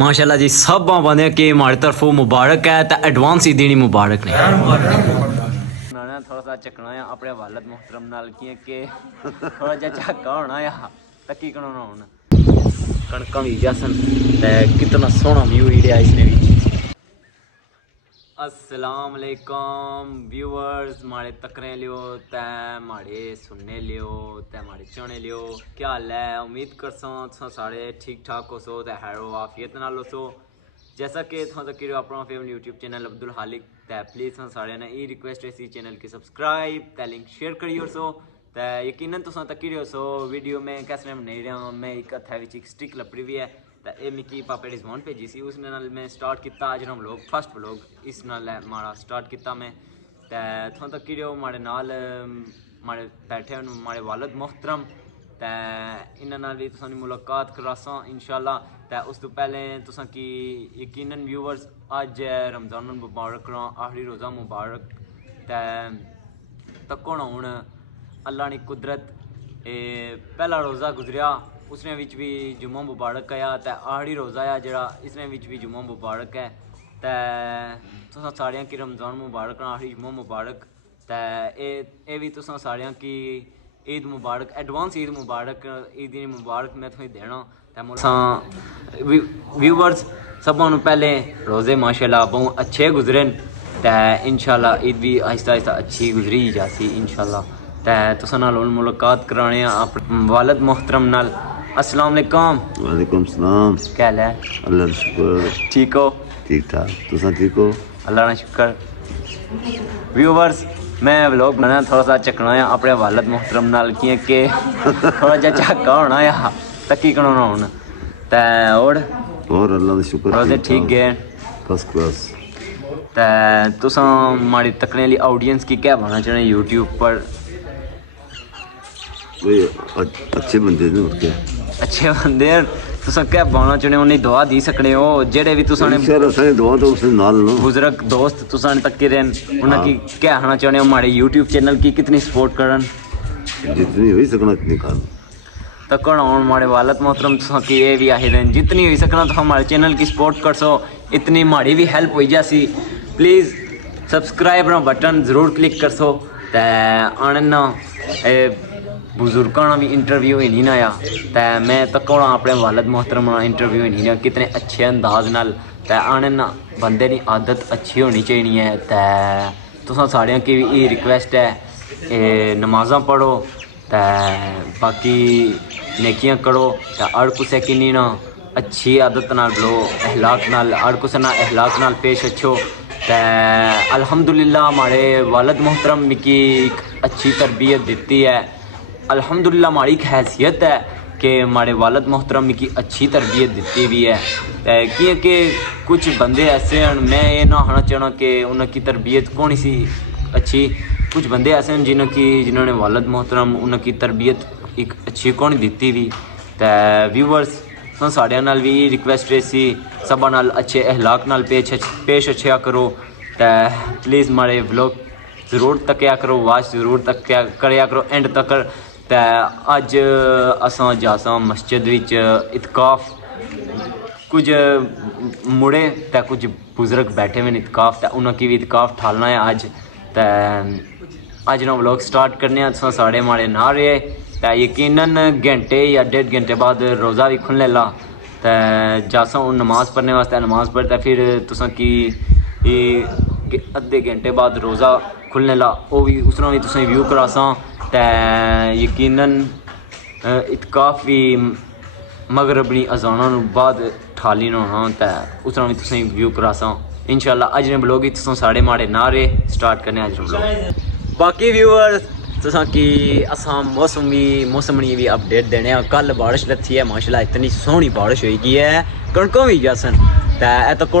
माशाल्लाह जी सब बंदे के हमारी तरफों मुबारक है तो एडवांस ही देनी मुबारक ने थोड़ा सा चकना है अपने वालद मोहतरम नाल कि थोड़ा जा झाका होना या तकी कनाना होना कणकां भी जसन ते कितना सोहना व्यू ही इसने भी। अस्सलाम वालेकुम व्यूअर्स माड़े तकरे लियो ते माड़े सुनने लियो ते माड़े चने लियो क्या हाल है। उम्मीद करसा तुस सारे ठीक ठाक हो सो ते हैरो आफियत नाल हो सो। जैसा कि तुम तक अपना फेवरेट यूट्यूब चैनल अब्दुल हालिक ते प्लीज़ तुम सारे ने ये रिक्वेस्ट है इसी चैनल की सब्सक्राइब ते लिंक शेयर करियो सो ते यकीनन तुम तक सो वीडियो में कैसे नहीं रहा मैं एक हत्थ विच एक स्टिक लपड़ी हुई है तो ये मिकी पापा रिजवान भेजी सी उस नाल मैं स्टार्ट किया अज हम लोग फर्स्ट व्लॉग इस नाल माड़ा स्टार्ट किया मैं तो तुम तक माड़े नाल माड़े बैठे माड़े वालद मोहतरम तो इन्होंने भी तुसां मुलाकात करासा इंशाल्लाह। तो उस तो पहले तुसां की यकीनन व्यूअर्स अज रमज़ान मुबारक आखिरी रोज़ा मुबारक तको ना हुण अल्लाह ने कुदरत पहला रोज़ा गुजरिया उसने विच भी जुम्मा मुबारक आया तो आखिरी रोज़ा आ जरा इसने विच भी जुम्मा मुबारक है तो तुसां सारियां की रमज़ान मुबारक आखिरी जुम्मा मुबारक तो ये भी तुसां सारियां की ईद मुबारक एडवांस ईद मुबारक ईद मुबारक मैं तुम्हें देना व्यूअर्स सबों पहले रोज़े माशाल्लाह बहुत अच्छे गुजरे तो इंशाल्लाह ईद भी आहिस्ता आहिस्ता अच्छी गुजरी जासी इंशाल्लाह। तो तुसां नाल मुलाकात कराने अपने वालद मोहतरम नाल। अस्सलाम वालेकुम। वालेकुम सलाम। क्या हाल है? अल्लाह का शुक्र। ठीक हो? ठीक ठाक। तुसां ठीक हो? अल्लाह का शुक्र। व्यूअर्स मैं व्लॉग बनाना थोड़ा सा चकना है अपने वालद मोहतरम नाल कि थोड़ा जा झाका होना या तकी कनाना होना तो और अल्लाह का शुक्र रोज़े ठीक गए फर्स्ट क्लास। तो तुसां माड़ी तकने वाली ऑडियंस की क्या बनना चाहते यूट्यूब पर? भाई अच्छे बंदे ने और क्या अच्छे बंदे तुसां क्या बनना चाहते हो उन्हें दुआ दी सकने हो जेडे भी तुसां ने इंशाल्लाह दुआ तो उसने नाल लो बुजुर्ग दोस्त तुसां ने तक रहन उन्हें की क्या कहना चाहते हो हमारे यूट्यूब चैनल की कितनी सपोर्ट करन जितनी हो सकना इतनी कर तक हमारे वालद मोहतरम तुसां की ये भी आहिद जितनी हो सकना तो हमारे चैनल की सपोर्ट कर सो इतनी हमारी भी हेल्प हो जासी। प्लीज़ सब्सक्राइब बटन ज़रूर क्लिक कर सो तो आने ना बुजुर्गों भी इंटरव्यू ही नहीं आया तो मैं तक अपने वालद मोहतरम इंटरव्यू ही नहीं कितने अच्छे अंदाज नाल तो आने ना बंदे की आदत अच्छी होनी चाहिए है। तो तुसां सारियां की भी ये रिक्वेस्ट है नमाज़ा पढ़ो तो बाकी नेकियां करो तो हर कुछ की नहीं ना अच्छी आदत नाल लो अहलाक नाल हर कुछ ना अहलाक नाल पेश अच्छो तो अल्हम्दुलिल्लाह हमारे वालद मोहतरम मिकी अच्छी तरबियत देती है। अल्हम्दुलिल्लाह हमारी एक हैसियत है कि हमारे वालद मोहतरम की अच्छी तरबियत देती भी है क्योंकि कुछ बंदे ऐसे हैं मैं ये ना होना चाहना कि उनकी तरबियत कौन सी अच्छी कुछ बंदे ऐसे हैं जिन्होंने वालद मोहतरम उनकी तरबियत एक अच्छी कौन दी भी। तो व्यूअर्स तो साढ़े नाल भी रिक्वेस्ट सी सब नाल अच्छे अहलाक नाल पेश अच्छा करो तो प्लीज़ हमारे व्लॉग ज़रूर तक्या करो वाच ज़रूर तक्या करया करो एंड तक। तो अज असां जासा मस्जिद विच इतकाफ कुछ मुड़े तो कुछ बुजुर्ग बैठे हुए इतकाफ तो उन्होंने भी इतकाफ ठालना है अज तो अज ना व्लॉग स्टार्ट करने तुम साढ़े माड़े ना रहे तो यकीनन घंटे या 1.5 घंटे बाद रोज़ा भी खुलने ला तो जासा हूँ नमाज़ पढ़ने वास्ते नमाज़ पढ़ता फिर तुसा की अद्धे घंटे बाद रोज़ा खुलने ला वो भी उसना भी तुसें व्यू करासा तो यकीनन इतकाफ भी मगरबनी अजाना बाद ठाली होना तो उसना भी तुसें व्यू करासा इंशाल्लाह। अज ने ब्लॉग ही तुम साढ़े माड़े ना रहे स्टार्ट करने अज ब्लॉग। बाकी व्यूअर्स तुसा की असां मौसम भी अपडेट देने कल बारिश लथी है माशाल्लाह इतनी सोहनी बारिश हुई है कणकों भी जासन तो तक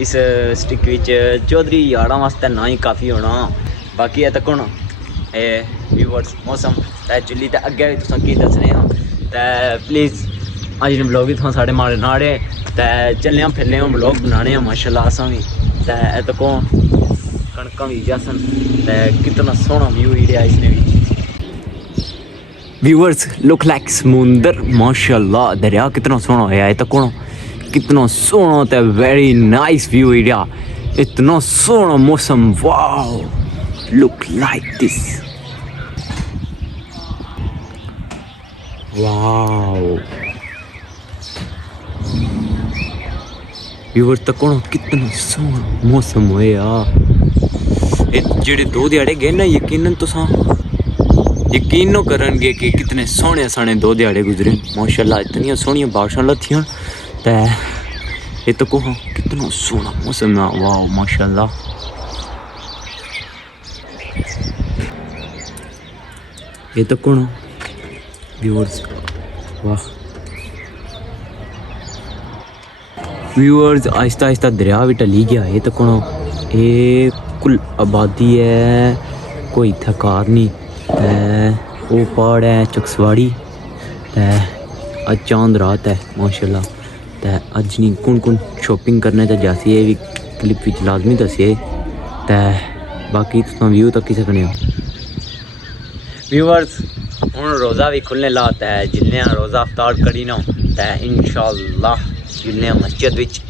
इस स्टिक विच चौधरी यारां वास्ते ना ही काफ़ी होना बाकी है तक व्यूअर्स मौसम तो चुली तो अगे भी तुसा की दसने तो प्लीज़ अज ने ब्लॉग भी तुम साढ़े माड़े नाड़े तो चलने फिरने ब्लॉग बनाने माशाल्लाह असां भी तो तको कणकां भी जसन तो कितना सोहना व्यू ही रहा इसने भी। व्यूअर्स लुक लाइक समुंदर माशाल्लाह दरिया कितना सोहना होया है तको कितना सोहना ते वेरी नाइस व्यू एरिया, इतना सोहना मौसम, wow look like this, wow viewers तको कितना सोहना मौसम होया। जेड़े 2 दिहाड़े गए ना, यकीनन तुसा यकीन करनगे कि कितने सोहने सोहने 2 दिहाड़े गुजरे माशाल्लाह, इतनी सोहनियां बारिशां लथियां ते ये तो को कितना सोहना मौसम है, वाह माशाल्लाह। ये तो कौन व्यूअर्स, वाह व्यूअर्स, आहिस्ता आहिस्ता दरिया भी टली गया। ये तो कौन, ये कुल आबादी है, कोई इत्थै कार नहीं, वो पहाड़ है चकसवाड़ी, अज चांद रात है माशाल्लाह। ते अज नहीं कुन कुन शॉपिंग करने ते जासी, ये भी क्लिप विच लाजमी दस्सिए, ते बाकी तुम व्यू तक सकने हो। व्यूअर्स हुण रोज़ा भी खुलने लाता है, जिन्ने रोज़ा अफ्तार करी ना ते इंशाअल्लाह जिन्ने मस्जिद विच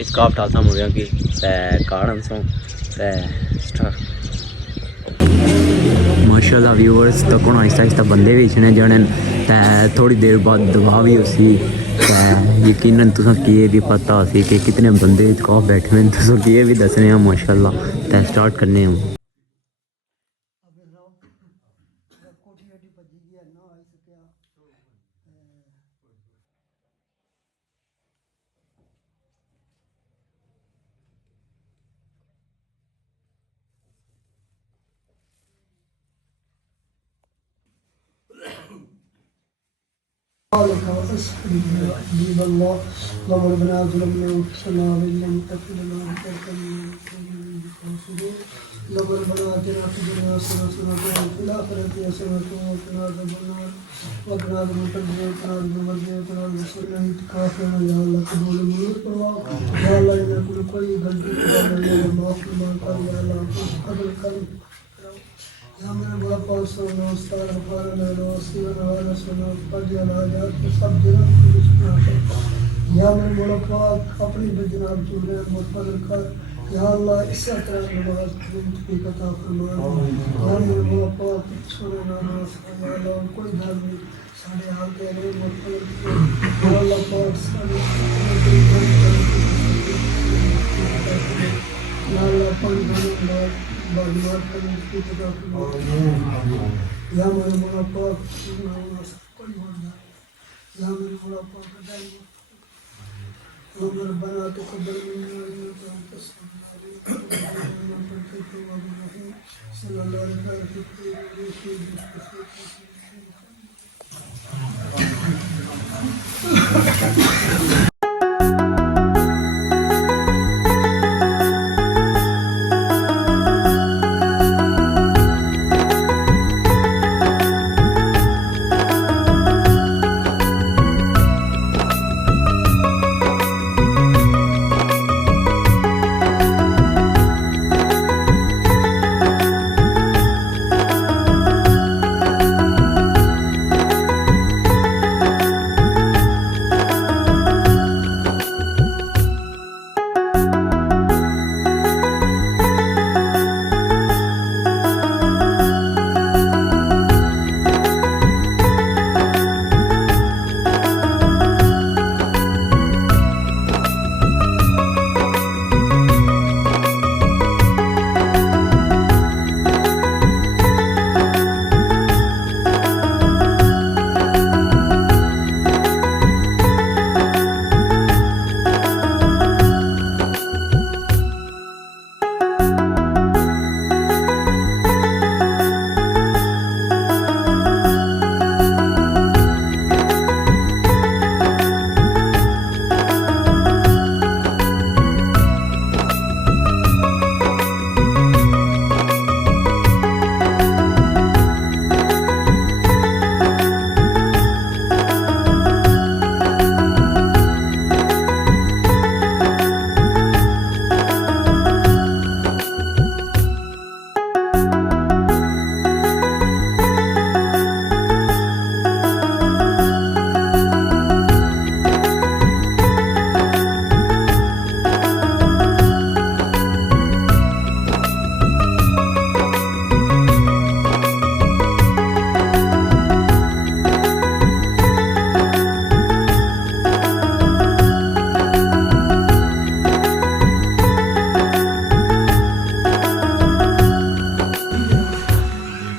इसकाफ डालता मुड़िया की ते कारण सो ते माशाल्लाह। व्यूअर्स तक हुण आहिस्ता आहिस्ता बंदे भी इछने जाने ते थोड़ी देर बाद दुआ भी उसी, यकीनन तुसें किए भी पता सी कि कितने बंदे इतकाफ बैठे हुए, तुसें किए भी दसने हैं माशाल्लाह। ते स्टार्ट करने हूँ। قالك حبيب الله اللهم ربنا ظلمنا انفسنا وان لم تغفر لنا وترحمنا اللهم ربنا اتنا في الدنيا حسنه وفي الاخره حسنه وقنا عذاب النار وقنا عذاب القبر وقنا عذاب المرضى وقنا عذاب السنه اعتكافنا يا الله قبول المنور فرما يا الله ان كل कोई गलती कर माफ कर या अल्लाह कबूल कर या मेरे बड़ा पास सुनो स्टार हमारा नैनो सीवन वाला सुनो पढ़िया ना जात तो सब जन्म की सुना या मेरे बड़ा पाक अपनी बजनाब चूरे मुतफल कर या अल्लाह इस तरह नमाज की कथा फरमा या मेरे बड़ा पाक सुनो नमाज या अल्लाह कोई धर्म साढ़े हाथ के रे मुतफल या अल्लाह पाक साढ़े या अल्लाह पाक बागमात करने की कथा फरमा या मेरे बड़ा पाक कोई होना या मेरे बड़ा पाक कदाई उमर बना तो कदर मिलना तो सल्लल्लाहु अलैहि वसल्लम।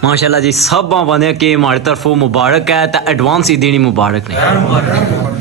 माशाल्लाह जी सब बंदे के हमारी तरफों मुबारक है तो एडवांस ही देनी मुबारक ने